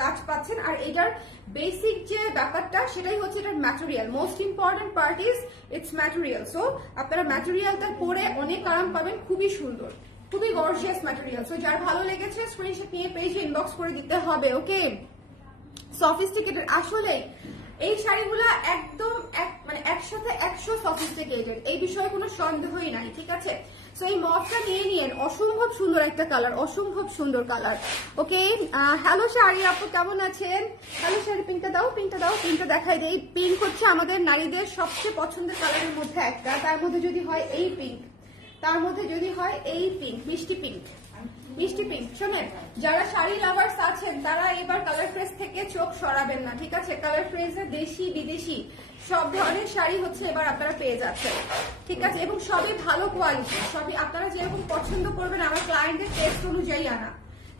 কাজ পাচ্ছেন। আর এটার বেসিক যে ব্যাপারটা সেটাই হচ্ছে এটার material. Most important part is it's material. So আপনারা ম্যাটেরিয়ালটা পরে অনেক আরাম পাবেন, খুবই সুন্দর, খুবই গর্জিয়াস ম্যাটেরিয়াল। সো যার ভালো লেগেছে স্ক্রিনশট নিয়ে পেজে ইনবক্স করে দিতে হবে। ওকে, সফিস্টিকেটেড, আসলে এই শাড়িগুলা একদম মানে একসাথে 100 সফিস্টিকেটেড, এই বিষয়ে কোনো সন্দেহই নাই। ঠিক আছে, সো এই মফটা নিয়ে নিয়েন, অসম্ভব সুন্দর একটা কালার, অসম্ভব সুন্দর কালার। ওকে, হ্যালো শাড়ি আপু কেমন আছেন? হ্যালো শাড়ি, পিঙ্কটা দাও, পিঙ্কটা দাও, পিঙ্কটা দেখাই দেই। পিঙ্ক হচ্ছে আমাদের নারীদের সবচেয়ে পছন্দের কালারের মধ্যে একটা, তার মধ্যে যদি হয় এই পিঙ্ক, তার মধ্যে যদি হয় এই পিঙ্ক, মিষ্টি পিঙ্ক, মিষ্টি পিঙ্ক। শোনেন, যারা শাড়ি লাভার্স আছেন তারা এবার কালার ফ্রেস থেকে চোখ সরাবেন না। ঠিক আছে, কালার ফ্রেসে দেশি বিদেশি সব ধরনের শাড়ি হচ্ছে এবার আপনারা পেয়ে যাচ্ছেন। ঠিক আছে, এবং সবই ভালো কোয়ালিটি, সবই আপনারা যেরকম পছন্দ করবেন আমার ক্লায়েন্টের টেস্ট অনুযায়ী আনা,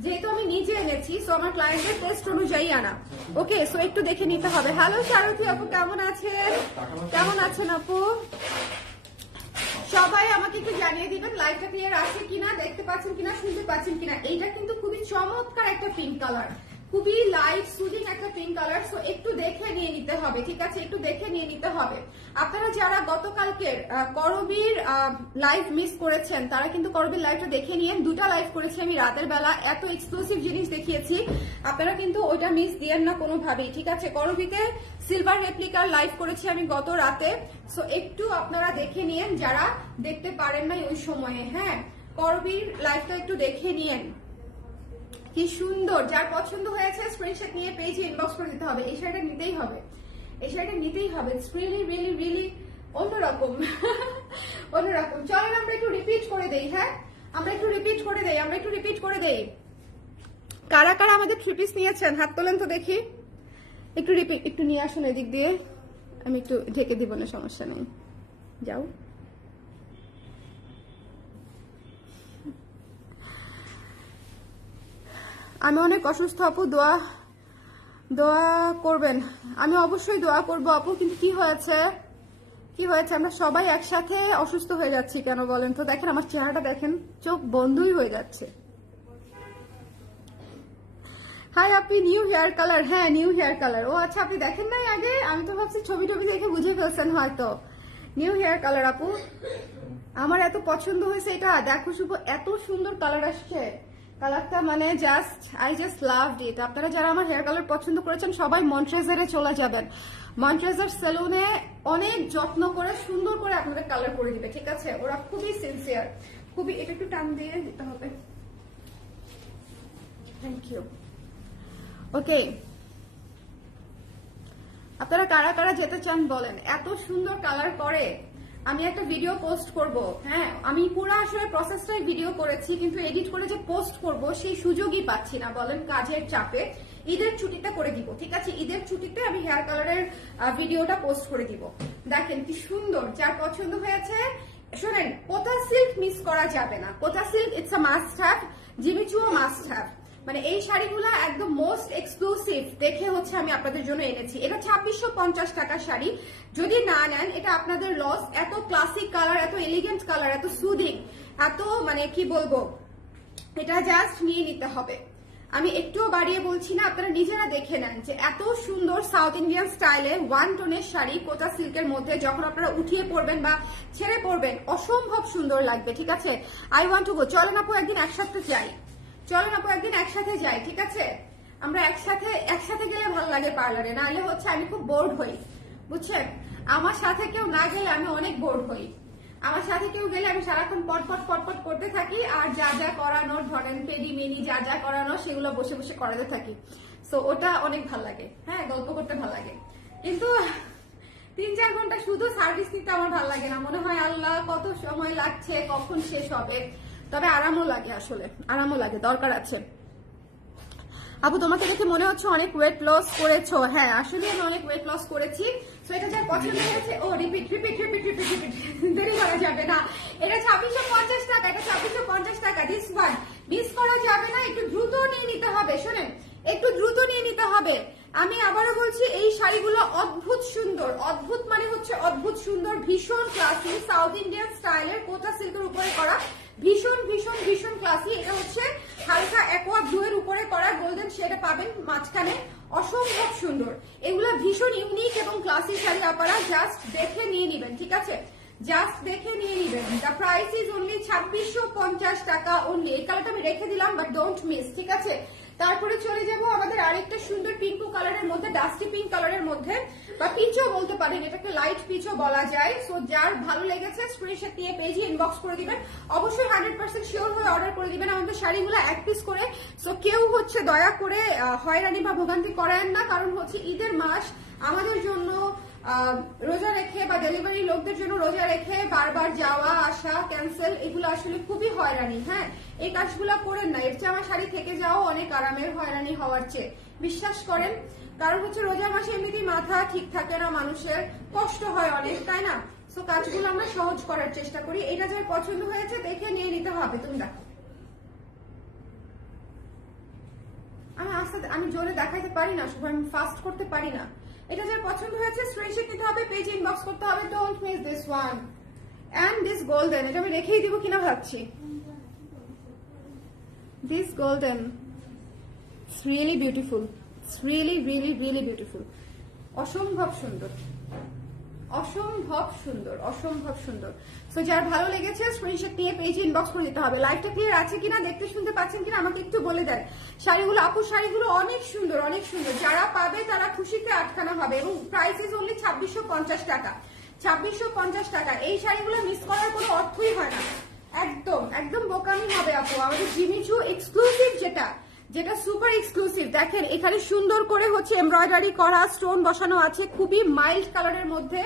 যেহেতু আমি নিজে এনেছি সো আমার ক্লায়েন্টের টেস্ট অনুযায়ী আনা। ওকে, সো একটু দেখে নিতে হবে। হ্যালো সারথী আপু কেমন আছেন? কেমন আছেন আপু? সবাই আমাকে একটু জানিয়ে দিবেন লাইভটা ক্লিয়ার আছে কিনা, দেখতে পাচ্ছেন কিনা, শুনতে পাচ্ছেন কিনা। এইটা কিন্তু খুবই চমৎকার একটা পিঙ্ক কালার, খুবই লাইট সুদিং একটা পিঙ্ক কালার। সো একটু দেখে নিয়ে নিতে হবে। ঠিক আছে, একটু দেখে নিয়ে নিতে হবে। আপনারা যারা গতকালকের করবীর লাইভ মিস করেছেন তারা কিন্তু করবীর লাইভটা দেখে নিয়েন। 2টা লাইভ করেছি আমি রাতের বেলা, এত এক্সক্লুসিভ জিনিস দেখিয়েছি, আপনারা কিন্তু ওইটা মিস দিয়েন না কোনোভাবেই। ঠিক আছে, করবীতে সিলভার রেপ্লিকার লাইভ করেছি আমি গত রাতে, সো একটু আপনারা দেখে নিয়েন যারা দেখতে পারেন নাই ওই সময়ে। হ্যাঁ, করবীর লাইভটা একটু দেখে নিয়েন, কি সুন্দর। যার পছন্দ হয়েছে স্ক্রিনশট নিয়ে পেজে ইনবক্স করে দিতে হবে। এই শাড়িটা নিতেই হবে, এই শাড়িটা নিতেই হবে। ইটস রিয়েলি রিয়েলি রিয়েলি অন্যরকম, অন্যরকম। চলেন আমরা একটু রিপিট করে দেই। হ্যাঁ, আমরা একটু রিপিট করে দেই। কারা কারা আমাদের 3 পিস নিয়েছেন হাত তোলেন তো দেখি। একটু রিপিট, একটু নিয়ে আসুন এদিক দিয়ে, আমি একটু ঢেকে দিব না, সমস্যা নেই, যাও। আমি অনেক অসুস্থ আপু, দোয়া করবেন। আমি অবশ্যই দোয়া করবো আপু, কিন্তু কি হয়েছে আমরা সবাই একসাথে অসুস্থ হয়ে যাচ্ছি কেন বলেন তো? দেখেন আমার চেহারাটা দেখেন, চোখ বন্ধই হয়ে যাচ্ছে। হাই আপনি নিউ হেয়ার কালার, হ্যাঁ নিউ হেয়ার কালার। ও আচ্ছা, আপনি দেখেন নাই আগে? আমি তো ভাবছি ছবি দেখে বুঝে ফেলছেন হয়তো। নিউ হেয়ার কালার আপু, আমার এত পছন্দ হয়েছে এটা। দেখো শুভ, এত সুন্দর কালার আসছে, কালারটা মানে আই জাস্ট লাভড ইট। আপনারা যারা আমার হেয়ার কালার পছন্দ করেছেন সবাই মন্ট্রেজারে চলে যাবেন। মন্ট্রেজার সেলুনে অনেক যত্ন করে সুন্দর করে আপনাদের কালার করে দিবে, ঠিক আছে? ওরা খুবই সিনসিয়ার, খুবই। এটা একটু টান দিয়ে দিতে হবে, থ্যাংক ইউ। ওকে, আপনারা কারা কারা যেতে চান বলেন? এত সুন্দর কালার করে আমি একটা ভিডিও পোস্ট করব। হ্যাঁ, আমি পুরো আসলে প্রসেসটাই ভিডিও করেছি, কিন্তু এডিট করে যে পোস্ট করব সেই সুযোগই পাচ্ছি না বলেন, কাজের চাপে। ঈদের ছুটিতে করে দিব, ঠিক আছে? ঈদের ছুটিতে আমি হেয়ার কালারের ভিডিওটা পোস্ট করে দিব। দেখেন কি সুন্দর, যার পছন্দ হয়েছে শোনেন, কোটা সিল্ক মিস করা যাবে না। Kota silk it's a must have, জিমিচুও মাস্ট হ্যাভ। মানে এই শাড়িগুলো একদম মোস্ট এক্সক্লুসিভ দেখে হচ্ছে আমি আপনাদের জন্য এনেছি। এটা 2650 টাকার শাড়ি, যদি না নেন এটা আপনাদের লস। এত ক্লাসিক কালার, এত এলিগেন্ট কালার, এত সুদিং, এত মানে কি বলবো, এটা জাস্ট নিয়ে নিতে হবে। আমি একটুও বাড়িয়ে বলছি না, আপনারা নিজেরা দেখে নেন যে এত সুন্দর সাউথ ইন্ডিয়ান স্টাইলে 1 টোনের শাড়ি কোটা সিল্কের মধ্যে যখন আপনারা উঠিয়ে পরবেন বা ছেড়ে পরবেন অসম্ভব সুন্দর লাগবে, ঠিক আছে? I want to go. চলেন আপু একদিন একসাথে যাই, ঠিক আছে? আমরা একসাথে গেলে ভালো লাগে পার্লারে, নাহলে হচ্ছে আমি খুব বোর্ড হই, বুঝছেন? আমার সাথে কেউ না গেলে আমি অনেক বোর্ড হই। আমার সাথে কেউ গেলে আমি সারাক্ষণ পটপট করতে থাকি, আর যা যা করানোর ধরেন পেডি মেনি যা যা করানো সেগুলো বসে বসে করাতে থাকি। সো ওটা অনেক ভালো লাগে, হ্যাঁ গল্প করতে ভালো লাগে। কিন্তু 3-4 ঘন্টা শুধু সার্ভিস নিতে আমার ভালো লাগে না, মনে হয় আল্লাহ কত সময় লাগছে, কখন শেষ হবে। তবে আরামও লাগে, আসলে আরামও লাগে, দরকার আছে। আপু তোমাকে দেখে মনে হচ্ছে অনেক ওয়েট লস করেছো। হ্যাঁ আসলে আমি অনেক ওয়েট লস করেছি। সো এটা যার পছন্দ হয়েছে, ও রিপিট, দেরি করা যাবে না। এটা 2650 টাকা, এটা 2650 টাকা। দিস ওয়ান মিস করা যাবে না, একটু দ্রুত নিয়ে নিতে হবে। শোনেন, একটু দ্রুত নিয়ে নিতে হবে। আমি আবারও বলছি, এই শাড়িগুলো অদ্ভুত সুন্দর, অদ্ভুত মানে হচ্ছে অদ্ভুত সুন্দর, ভীষণ ক্লাসি, সাউথ ইন্ডিয়ান স্টাইলের কোটা সিল্কের উপরে করা, ভীষণ ক্লাসি। এটা হচ্ছে হালকা অ্যাকোয়া ব্লু এর উপরে করা, গোল্ডেন শেডে পাবেন মাঝখানে, অসম্ভব সুন্দর। এগুলো ভীষণ ইউনিক এবং ক্লাসি শাড়ি, আপনারা জাস্ট দেখে নিয়ে নিবেন, ঠিক আছে? জাস্ট দেখে নিয়ে নিবেন। দ্য প্রাইস ইজ অনলি 2650 টাকা অনলি। এই কালারটা আমি রেখে দিলাম, বাট ডোন্ট মিস, ঠিক আছে? তারপরে চলে যাব আমাদের আরেকটা সুন্দর পিঙ্কু কালারের মধ্যে, ডাস্টি পিঙ্ক কালারের মধ্যে, বা পিচও বলতে পারেন, এটাকে লাইট পিচও বলা যায়। সো যার ভালো লেগেছে স্ক্রিনশট নিয়ে পেজে ইনবক্স করে দিবেন। অবশ্যই 100% শিওর হয়ে অর্ডার করে দিবেন। আমাদের শাড়িগুলো এক পিস করে, সো কেউ হচ্ছে দয়া করে হয়রানি বা ভোগান্তি করেন না, কারণ হচ্ছে ঈদের মাস আমাদের জন্য রোজা রেখে বা ডেলিভারি লোকদের জন্য রোজা রেখে বারবার যাওয়া আসা ক্যান্সেল, এগুলো আসলে খুবই হয়রানি। হ্যাঁ, এই কাজগুলো করেন না, এর চেয়ে আমার শাড়ি থেকে যাও অনেক আরামের, হয়রানি হওয়ার চেয়ে। বিশ্বাস করেন, কারণ হচ্ছে রোজার মাসে এমনিতেই মাথা ঠিক থাকে না, মানুষের কষ্ট হয় অনেক, তাই না? সো কাজগুলো আমরা সহজ করার চেষ্টা করি। এটা যার পছন্দ হয়েছে দেখে নিয়ে নিতে হবে। তুমি দেখো, আমি জোরে দেখাইতে পারি না, শুধু আমি ফাস্ট করতে পারি না। এটা যার পছন্দ হয়েছে স্ক্রিনশট নিতে হবে, পেজ ইনবক্স করতে হবে। Don't miss this one and this golden. এটা আমি রেখেই দিব কিনা ভাবছি। This golden, it's really beautiful, it's really beautiful. অসম্ভব সুন্দর, অসম্ভব সুন্দর। সো যার ভালো লেগেছে স্ক্রিনশট নিয়ে পেজে ইনবক্স করে দিতে হবে। লাইভটা ক্লিয়ার আছে কিনা, দেখতে শুনতে পাচ্ছেন কিনা আমাকে একটু বলে দেন। শাড়িগুলো আপু, শাড়িগুলো অনেক সুন্দর, যারা পাবে তারা খুশিতে আটখানা হবে। এবং প্রাইস ইজ অনলি 2650 টাকা, 2650 টাকা। এই শাড়িগুলো মিস করার কোনো অর্থই হয় না, একদম বোকামি হবে আপু। আমাদের জিমিচু এক্সক্লুসিভ, যেটা সুপার এক্সক্লুসিভ। দেখেন এখানে সুন্দর করে হচ্ছে এমব্রয়ডারি করা, স্টোন বসানো আছে, খুবই মাইল্ড কালারের মধ্যে।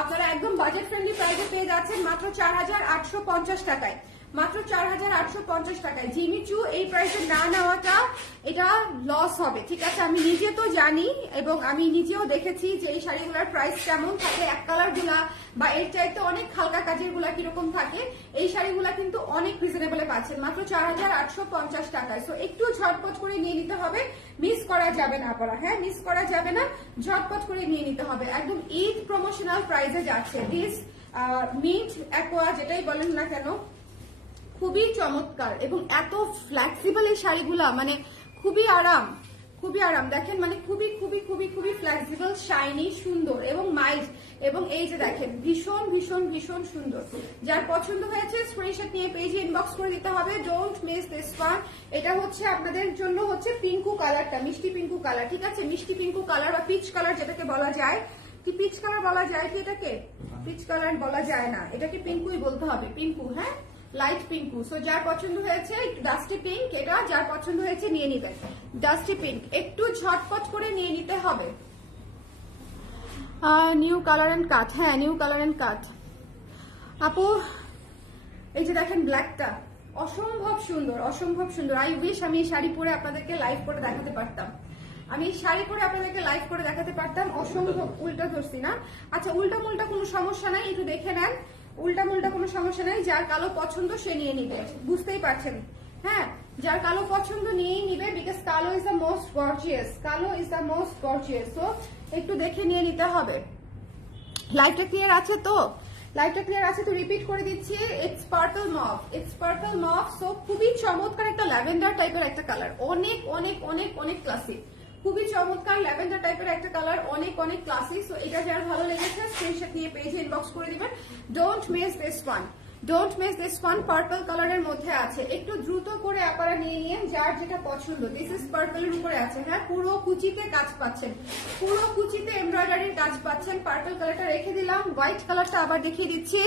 আপনারা একদম বাজেট ফ্রেন্ডলি প্রাইসে পেয়ে যাচ্ছেন মাত্র 4850 টাকায়, মাত্র 4850 টাকায়। জিমি চু এই প্রাইসে না নেওয়াটা এটা লস হবে, ঠিক আছে? আমি নিজে তো জানি এবং আমি নিজেও দেখেছি যে এই শাড়িগুলোর প্রাইস কেমন থাকে, এক কালার গুলা বা এর চাইতে অনেক হালকা কাজের গুলা কিরকম থাকে। এই শাড়িগুলা কিন্তু অনেক রিজনেবলে পাচ্ছেন মাত্র 4850 টাকায়। সো একটু ঝটপট করে নিয়ে নিতে হবে, মিস করা যাবে না আপনারা, হ্যাঁ মিস করা যাবে না, ঝটপট করে নিয়ে নিতে হবে। একদম ঈদ প্রমোশনাল প্রাইসে যাচ্ছে দিস মিন্ট অ্যাকোয়া যেটাই বলেন না কেন, খুবই চমৎকার এবং এত ফ্লেক্সিবল এই শাড়িগুলা, মানে খুবই আরাম, খুবই আরাম। দেখেন মানে খুবই খুবই খুবই খুবই ফ্লেক্সিবল, শাইনি, সুন্দর এবং মাইল্ড। এবং এই যে দেখেন ভীষণ ভীষণ ভীষণ সুন্দর। যার পছন্দ হয়েছে স্ক্রিনশট নিয়ে পেজে ইনবক্স করে দিতে হবে, ডোন্ট মিস দিস ওয়ান। এটা হচ্ছে আপনাদের জন্য হচ্ছে পিঙ্কু কালারটা, মিষ্টি পিঙ্কু কালার, ঠিক আছে? মিষ্টি পিঙ্কু কালার বা পিচ কালার যেটাকে বলা যায়, কি পিচ কালার বলা যায় কি এটাকে? পিচ কালার বলা যায় না, এটাকে পিঙ্কুই বলতে হবে, পিঙ্কু, হ্যাঁ লাইট পিঙ্কু। সো যার পছন্দ হয়েছে একটু ডাস্টি পিঙ্ক, এটা যার পছন্দ হয়েছে নিয়ে নিবেন ডাস্টি পিঙ্ক, একটু ঝটপট করে নিয়ে নিতে হবে। নিউ কালার এন্ড কাট, হ্যাঁ নিউ কালার এন্ড কাট। আপু এই যে দেখেন ব্ল্যাকটা অসম্ভব সুন্দর, অসম্ভব সুন্দর। আই উইশ আমি এই শাড়ি পরে আপনাদেরকে লাইভ করে দেখাতে পারতাম, আমি শাড়ি পরে আপনাদেরকে লাইভ করে দেখাতে পারতাম। অসম্ভব, উল্টা ধরছি না? আচ্ছা উল্টা মুল্টা কোনো সমস্যা নাই, একটু দেখে নেন, উল্টা মুল্টা কোনো সমস্যা নাই। যার কালো পছন্দ সে নিয়ে নিবে, বুঝতেই পারছেন, হ্যাঁ যার কালো পছন্দ নিয়েই নিবে, বিকজ কালো ইজ দ্য মোস্ট গর্জিয়াস, কালো is the most gorgeous. So একটু দেখে নিয়ে নিতে হবে। লাইভটা ক্লিয়ার আছে তো? লাইভটা ক্লিয়ার আছে তো রিপিট করে দিচ্ছি, it's purple mauve, it's purple mauve. So খুবই চমৎকার একটা ল্যাভেন্ডার টাইপের একটা কালার, অনেক অনেক অনেক অনেক ক্লাসিক, খুবই চমৎকার ল্যাভেন্ডার টাইপের একটা কালার, অনেক অনেক ক্লাসিক। সো এটা যার ভালো লেগেছে স্ক্রিনশট নিয়ে পেজে ইনবক্স করে দিবেন, don't miss this one, don't miss this one. Purple কালারের মধ্যে আছে, একটু দ্রুত করে আপনারা নিয়ে নিন যার যেটা পছন্দ। দিস ইজ পার্পলের উপরে আছে, হ্যাঁ পুরো কুচিতে কাজ পাচ্ছেন, পুরো কুচিতে এমব্রয়ডারির কাজ পাচ্ছেন। পার্পল কালারটা রেখে দিলাম, হোয়াইট কালারটা আবার দেখিয়ে দিচ্ছি।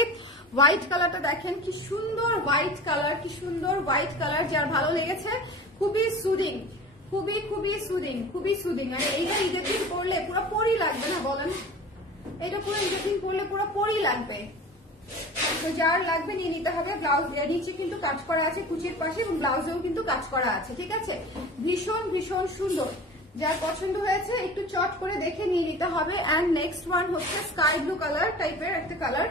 হোয়াইট কালারটা দেখেন কি সুন্দর হোয়াইট কালার, কি সুন্দর হোয়াইট কালার। যার ভালো লেগেছে খুবই সুদিং, খুবই খুবই সুদিং, খুবই সুদিং। আর এইটা ঈদের দিন পরলে পুরো পরি লাগবে না বলেন? এটা পুরো ঈদের দিন পরলে পুরো পরি লাগবে। তো যার লাগবে নিয়ে নিতে হবে। ব্লাউজ নিচে কিন্তু কাজ করা আছে কুচির পাশে এবং ব্লাউজেও কিন্তু কাজ করা আছে, ঠিক আছে? ভীষণ ভীষণ সুন্দর, যার পছন্দ হয়েছে একটু চট করে দেখে নিয়ে নিতে হবে। অ্যান্ড নেক্সট ওয়ান হচ্ছে স্কাই ব্লু কালার টাইপের একটা কালার,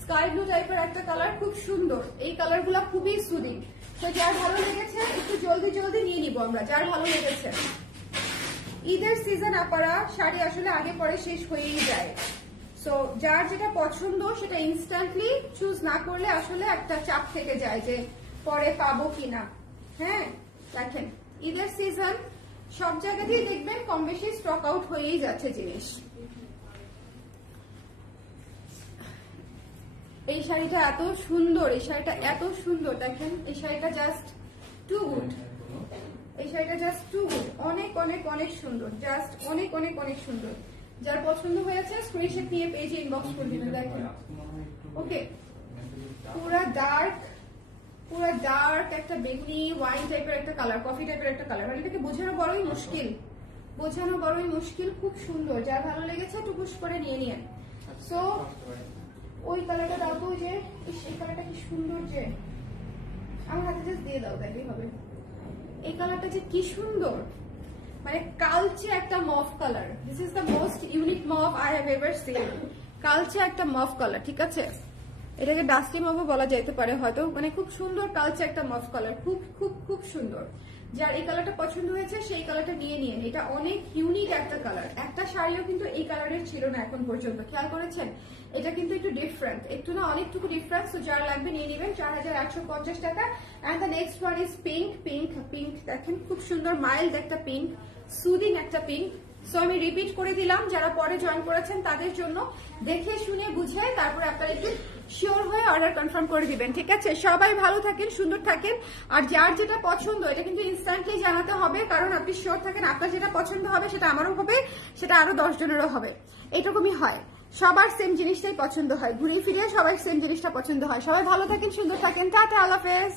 স্কাই ব্লু টাইপের একটা কালার, খুব সুন্দর। এই কালার গুলা খুবই সুদিং। তো যার ভালো লেগেছে একটু জলদি জলদি নিয়ে নিবো আমরা, যার ভালো লেগেছে। ঈদের সিজন আপনারা শাড়ি আসলে আগে পরে শেষ হয়েই যায়। সো যার যেটা পছন্দ সেটা ইনস্ট্যান্টলি চুজ না করলে আসলে একটা চাপ থেকে যায় যে পরে পাবো কিনা। হ্যাঁ দেখেন ঈদের সিজন সব জায়গাতেই দেখবেন কম বেশি স্টক আউট হয়েই যাচ্ছে জিনিস। এই শাড়িটা এত সুন্দর, এই শাড়িটা এত সুন্দর, দেখেন এই শাড়িটা জাস্ট টু গুড, এই শাড়িটা জাস্ট টু গুড, অনেক অনেক অনেক সুন্দর, জাস্ট অনেক অনেক অনেক সুন্দর। যার পছন্দ হয়েছে স্ক্রিনশট নিয়ে পেজে ইনবক্স করে দিবেন। দেখেন ওকে পুরা ডার্ক একটা বেগুনি ওয়াইন টাইপের একটা কালার, কফি টাইপের একটা কালার, মানে এটাকে বোঝানো বড়ই মুশকিল, বোঝানো বড়ই মুশকিল। খুব সুন্দর, যার ভালো লেগেছে একটু পুশ করে নিয়ে নিন। সো ওই কালারটা দাও তো, যে এই কালারটা কি সুন্দর, যে আমার হাতে জাস্ট দিয়ে দাও তাইলেই হবে। এই কালারটা যে কি সুন্দর, মানে কালচে একটা mauve colour. This is the most unique mauve I have ever seen. কালচে একটা মফ কালার, ঠিক আছে? এটাকে ডাস্টি মফও বলা যেতে পারে হয়তো, মানে খুব সুন্দর কালচে একটা মফ কালার, খুব খুব খুব সুন্দর। যার এই কালারটা পছন্দ হয়েছে সেই কালারটা নিয়ে নিন। এটা অনেক ইউনিক একটা কালার, একটা শাড়িও কিন্তু এই কালারের ছিল না এখন পর্যন্ত, খেয়াল করেছেন? এটা কিন্তু একটু ডিফারেন্ট, একটু না অনেকটুকু ডিফারেন্স। তো যার লাগবে নিয়ে নেবেন 4850 টাকা। And the next one is pink, pink pink দেখেন খুব সুন্দর মাইল্ড একটা পিঙ্ক, সুদিং একটা পিঙ্ক। সো আমি রিপিট করে দিলাম, যারা পরে জয়েন করেছেন তাদের জন্য, দেখে শুনে বুঝে তারপরে আপনারা একটু শিওর হয়ে অর্ডার কনফার্ম করে দিবেন, ঠিক আছে? সবাই ভালো থাকেন, সুন্দর থাকেন। আর যার যেটা পছন্দ এটা কিন্তু ইনস্ট্যান্টলি জানাতে হবে, কারণ আপনি শিওর থাকেন আপনার যেটা পছন্দ হবে সেটা আমারও হবে, সেটা আরো 10 জনেরও হবে। এরকমই হয়, সবার সেম জিনিসটাই পছন্দ হয়, ঘুরে ফিরে সবাই সেম জিনিসটা পছন্দ হয়। সবাই ভালো থাকেন, সুন্দর থাকেন, টাটা, আল্লাহ হাফেজ।